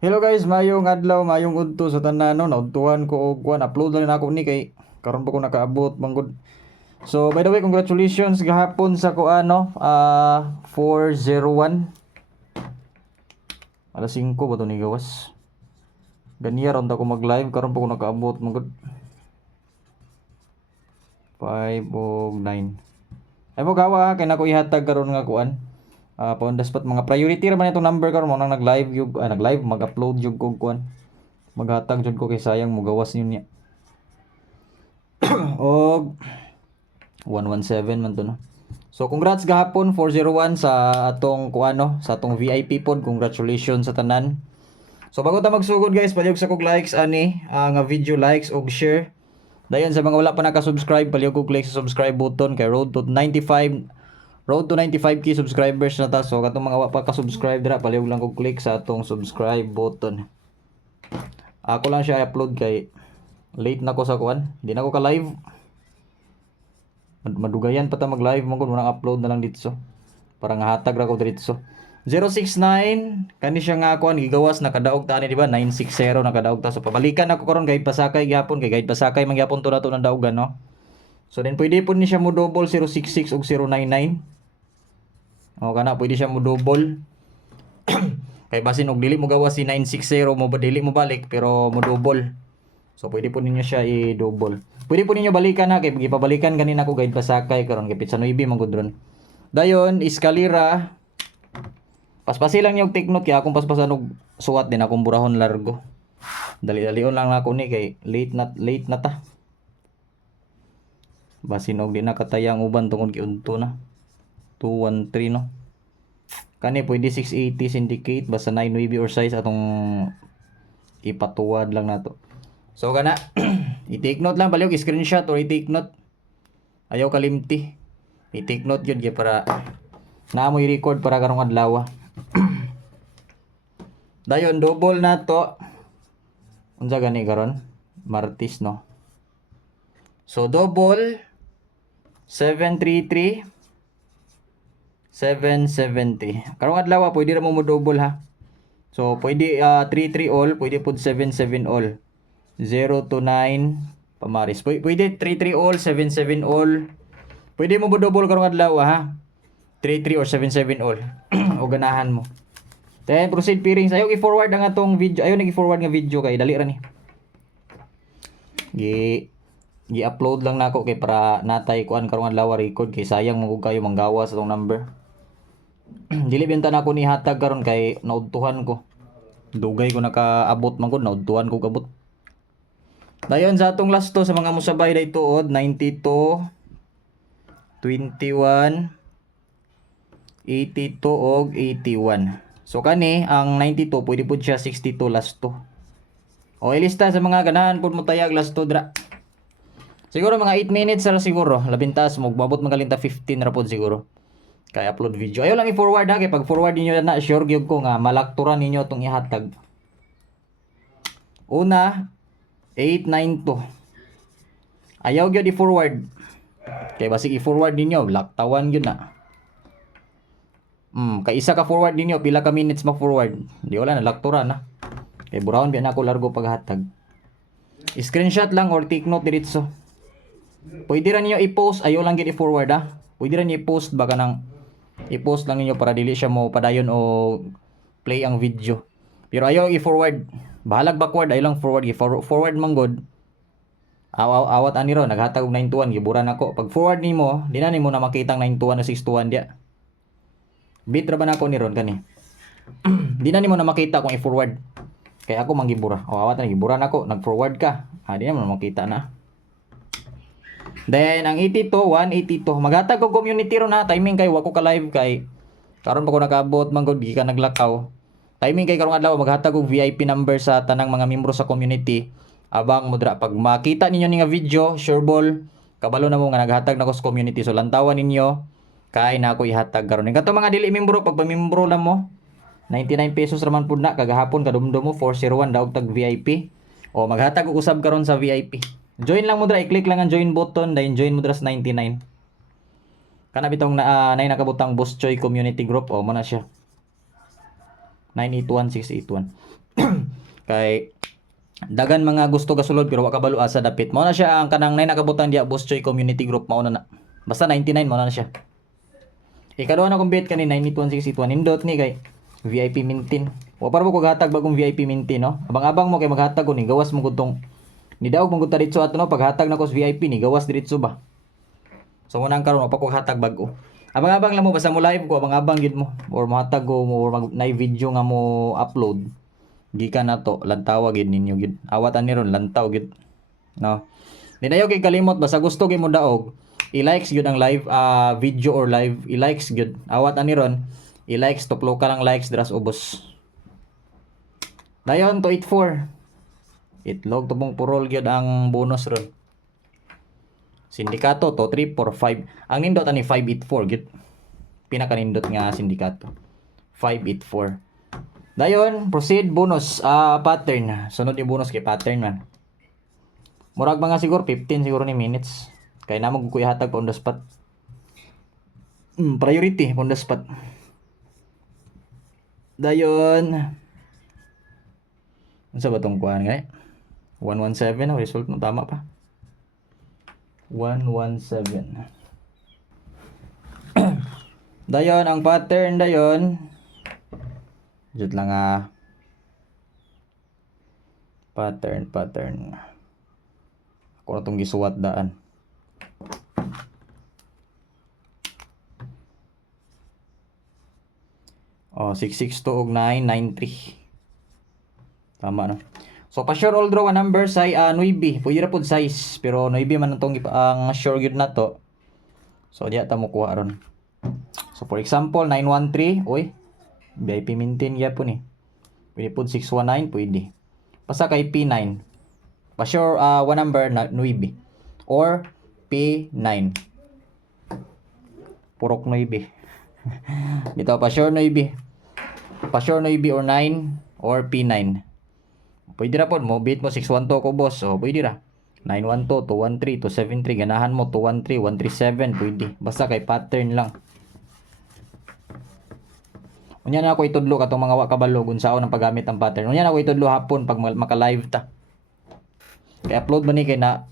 Hello guys, mayong adlaw, mayong udto sa tanan no, naudtuhan ko og kuan upload na rin ako ni kay karon pa ko nakaabot manggod. So by the way, congratulations gahapon sa kuan no, 401. Alas 5 ba to ni gawas. Ganiya ron ta ko mag-live karon pa ko nakaabot manggod. 5 og 9. Ay mo gawa kay nako ihatag karon nga kuan. Paundas pat mga priority ra man itong number karon mo nang nag-live yung nag-live mag-upload yung kog kuan. Maghatag jud ko kay sayang mo gawas niya. Og 117 man to no. So congrats gahapon 401 sa atong kuano, sa atong VIP pod. Congratulations sa tanan. So bago ta magsugod guys, palihog sa kog likes ani nga video likes og share. Dayon sa mga wala pa naka-subscribe, palihog kog click sa subscribe button kay road to 95k subscribers na ta. So katong mga wala pa ka-subscribe dira, palihog lang kog click sa atong subscribe button. Ako lang siya upload kay late na ko sa kuan. Di na ko ka live. Madugayan pa ta mag-live mo kun unang upload na lang dito. Para nga hatag ra ko dito. 069 kani siya nga kuan gigawas nakadaog ta ni di ba 960 nakadaog ta. So pabalikan ako karon kay pasakay gyapon kay guide pasakay mangyapon to nato ng daogan no. So then pwede po ni siya mo double 066 ug 099. O kana pwede siya mo double. Kay basin og dili mo gawas si 960 mo dili mo balik pero mo double. So pwede po ninyo siya i-double. Pwede po ninyo balikan ha kay gipabalikan kanina ko guide pasakay karon kay Pizza 9 manggod. Dayon eskalera. Paspasi lang niyo og take note kay akong paspasan og suwat din akong burahon largo. Dali-dalion lang nako ni kay late na ta. Basin og di na katayang uban tungod giunto na. 213 no. Kani pwede 680 syndicate basta 9 wavy or size atong ipatuwad lang nato. So kana i-take note lang baliw screenshot or i-take note. Ayaw kalimti. I-take note yun kay para na mo i-record para karong adlaw. Dayon double na to. Unsa gani karon? Martis no. So double 733 770. Karong adlaw pwede ra mo double ha. So pwede 33 all, pwede pud 77 all. 0 to 9 pamaris. Pwede 33 all, 77 all. Pwede mo double karong adlaw ha. 33 or 77 all. O ganahan mo. Then proceed peerings. Ayaw i-forward ang atong video. Ayaw nag-i-forward nga video kay dali ra ni. Gi-upload lang nako kay para natay kuan karong adlaw record kay sayang mo kayo manggawas atong number. Dili benta na ako ni hatag karon kay naudtuhan ko. Dugay ko nakaabot man gud naudtuhan ko kabot. Dayon sa atong last to sa mga musabay day tuod 92 21 82 og 81. So kani ang 92 pwede pud siya 62 last to. O ilista sa mga ganahan pud mo tayag last to dra. Siguro mga 8 minutes ra siguro. Labintas mo mabot magalinta 15 ra pud siguro. Kay upload video. Ayaw lang i-forward ha kay pag forward niyo na sure gyud ko nga malakturan ninyo tong ihatag. Una 892. Ayaw gyud i-forward. Kay basig i-forward ninyo laktawan gyud na. Kay isa ka forward ninyo pila ka minutes ma-forward. Di wala na lakturan na. Kay burahon biya na ako largo paghatag. Screenshot lang or take note diretso. Pwede ra niyo i-post, ayaw lang gyud i-forward ha. Pwede ra niyo i-post baka nang i-post lang niyo para dili siya mo padayon o play ang video. Pero ayaw i-forward. Bahalag backward, ayaw lang forward. Forward man god. Awat ani ro naghatag og 921 giburan nako. Pag forward nimo, di na nimo na makita ang 921 o 621 dia. Bit ra ba nako ni ron kani? Di na nimo na makita kung i-forward. Kay ako manggibura. O awat na giburan nako, nag-forward ka. Di na mo makita na. Then ang 82 182 maghatag og community ron na timing kay wa ko ka live kay karon pa ko nakaabot man gud gi ka naglakaw. Timing kay karong adlaw maghatag og VIP number sa tanang mga miyembro sa community. Abang mudra pag makita ninyo ni nga video, sureball kabalo na mo nga naghatag na ko sa community. So lantawan ninyo kay na ako ihatag karon. Kato mga dili miyembro pag pamiyembro lang mo 99 pesos raman pud na kagahapon kadumdum mo 401 daog tag VIP. O maghatag og usab karon sa VIP. Join lang mo dra, i-click lang ang join button, then join mo dra sa 99. Kana bitong na nakabutang Boss Choy Community Group o mo na siya. 981 681. Kay dagan mga gusto kasulod pero wa kabalo asa dapit. Mao na siya ang kanang nay nakabutan diya Boss Choy community group, mao na. Basta 99 mao na siya. Ikaduha na kong bet kani 981 681 indot ni kay VIP mintin. Wa para mo ko gatag bagong VIP mintin no. Abang-abang mo kay maghatag ko ni gawas mo gudtong ni daog mo gud diretso ato no paghatag na ko sa VIP ni gawas diretso ba. So unang karon pa ko hatag bago. Abang-abang lang mo basta mo live ko abang-abang gid mo or mohatag ko mo or nay video nga mo upload. Gikan na to lantaw gid ninyo gid. Awatan ni ron lantaw gid. No. Dinayo kay kalimot basta gusto gyud mo daog. I-likes gyud ang live video or live i-likes gyud. Awat ani ron i-likes tuplo ka lang likes dras ubos. Dayon to 84. Itlog tubong purol gyud ang bonus ron. Sindikato to 3 4 5. Ang nindot ani 584 gyud. Pinaka nindot nga sindikato. 584. Dayon proceed bonus pattern. Sunod yung bonus kay pattern man. Murag mga siguro 15 siguro ni minutes. Kaya namang kuya hatag on the spot. Priority on the spot. Dayon. Ano sa batong kuhan nga 117 ang result mo tama pa. 117. Dayon ang pattern dayon. Jud lang pattern. Ako na tong gisuwat daan. Oh, 662 og 993. Tama no. So pa sure all draw a number say 9. Pwede ra pud size pero 9 man tong ang sure gyud nato. So diya ta mo kuha ron. So for example 913, oy. VIP maintain ya po ni. Pwede pud 619 pwede. Basta kay P9. Pa sure one number 9 or P9. Purok 9. Dito pa sure 9. Pa-sure 9 or 9 or P9. Pwede ra pod mo beat mo 612 ko boss. So pwede ra. 912 213 273 ganahan mo 213 137 pwede. Basta kay pattern lang. Unya na ako itudlo katong mga wa kabalo unsaon ang paggamit ng pattern. Unya na ako itudlo hapon pag maka-live ta. Kay upload man ni kay na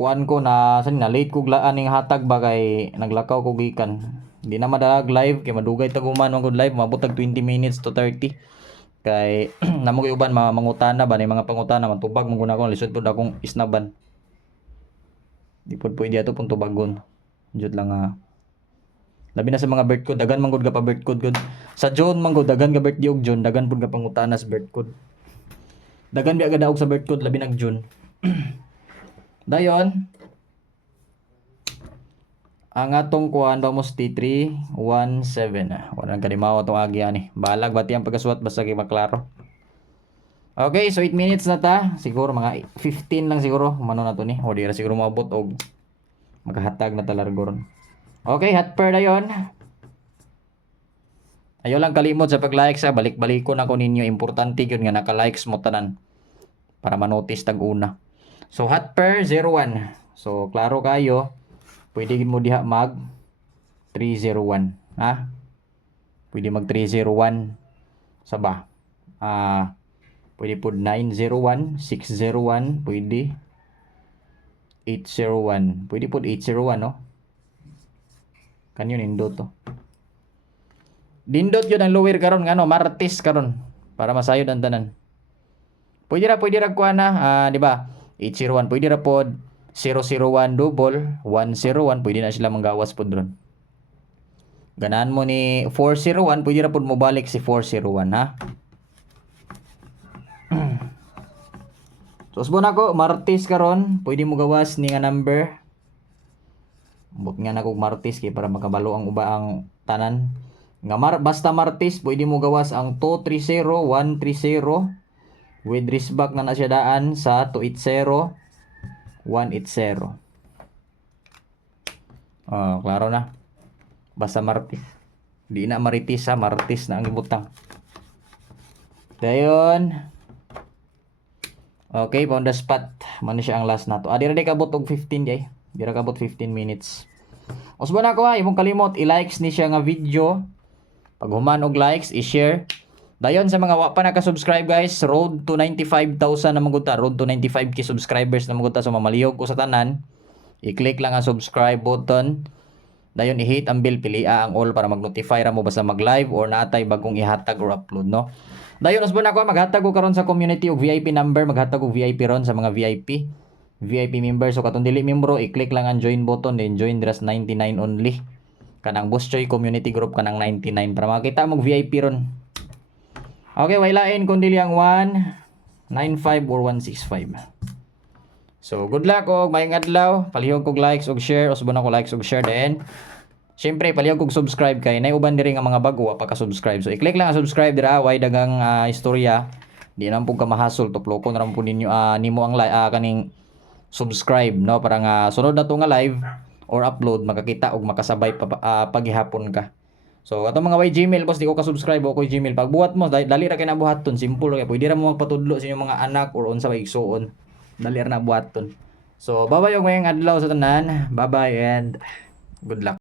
kuan ko na na late ko aning hatag ba kay naglakaw ko gikan. Hindi na madalag live kay madugay ta guman ang good live mabutag 20 minutes to 30 kay namo kay uban mangutana ba ni mga pangutana matubag mong guna ko lisod pud akong isnaban di pud pwede ato pun tubagon jud lang labi na sa mga birth code dagan man gud ka pa birth code sa June man gud dagan ka birthday og June dagan pud ka pangutana sa birth code dagan biya gadaog sa birth code labi nag June dayon ang atong kuan ba mo T317 wala nang kalimaw atong agi ani balag bati ang pagkasuwat basta kay maklaro. Okay, so 8 minutes na ta siguro mga 15 lang siguro mano na to ni o di ra siguro maabot og maghahatag na talargo ron. Okay, hot per dayon. Ayo lang kalimot sa pag-like sa balik-balikon ako ninyo importante gyud nga naka-likes mo tanan para ma-notice tag una. So hot per 01. So klaro kayo. Pwede mo diha mag 301, ha? Pwede mag 301 saba. Pwede po 901, 601, pwede 801. Pwede po 801, no? Kanyo nindot to. Dindot yun ang lower karon ngano, Martes karon para masayod ang tanan. Pwede ra kuha na, di ba? 801 pwede ra pod 001 double 101 pwede na sila manggawas pod ron. Ganahan mo ni 401 pwede ra pod mo balik si 401 ha. So usbon ako Martes karon pwede mo gawas ni nga number. Bot nga nako Martes kay para makabalo ang uba ang tanan. Nga basta Martes pwede mo gawas ang 230 130 with risback na siya daan sa 280 180. Klaro na. Basta Martes. Di na Marites ha, Martes na ang ibutang. Dayon. Okay, on the spot. Mano siya ang last na to. Di ra kabot og 15 jay. Di ra kabot 15 minutes. Usban ako ha, imong kalimot i-likes ni siya nga video. Pag human og likes, i-share. Dayon sa mga wa pa naka-subscribe guys, road to 95,000 na magunta, road to 95k subscribers na magunta, so mamaliyog ko sa tanan. I-click lang ang subscribe button. Dayon i-hit ang bell, pilia ang all para mag-notify ra mo basta mag-live or naatay bagong ihatag or upload, no. Dayon usbon ako maghatag ko karon sa community og VIP number, maghatag og VIP ron sa mga VIP member. So katong dili membro, i-click lang ang join button, then join dras 99 only. Kanang Boss Choy community group kanang 99 para makita mo VIP ron. Okay, wailain kung dili ang 195 or 165. So, good luck og maayong adlaw. Palihog kog likes og share. Usbon ako likes og share din. Siyempre, palihog kog subscribe kay nay uban diri nga mga bago wa pa ka subscribe. So, i-click lang ang subscribe dira, way dagang istorya. Di na pug ka mahasol, tuplokon ra po ninyo nimo ang kaning subscribe, no, para nga sunod na to nga live or upload makakita og makasabay paghihapon ka. So ato mga way Gmail boss, di ko ka-subscribe o ko Gmail. Pag buhat mo, dali ra kay na buhaton, simple ra kay. Pwede ra mo magpatudlo sa inyong mga anak or unsa way igsuon. Dali ra na buhaton. So bye-bye og mayong adlaw sa tanan. Bye-bye and good luck.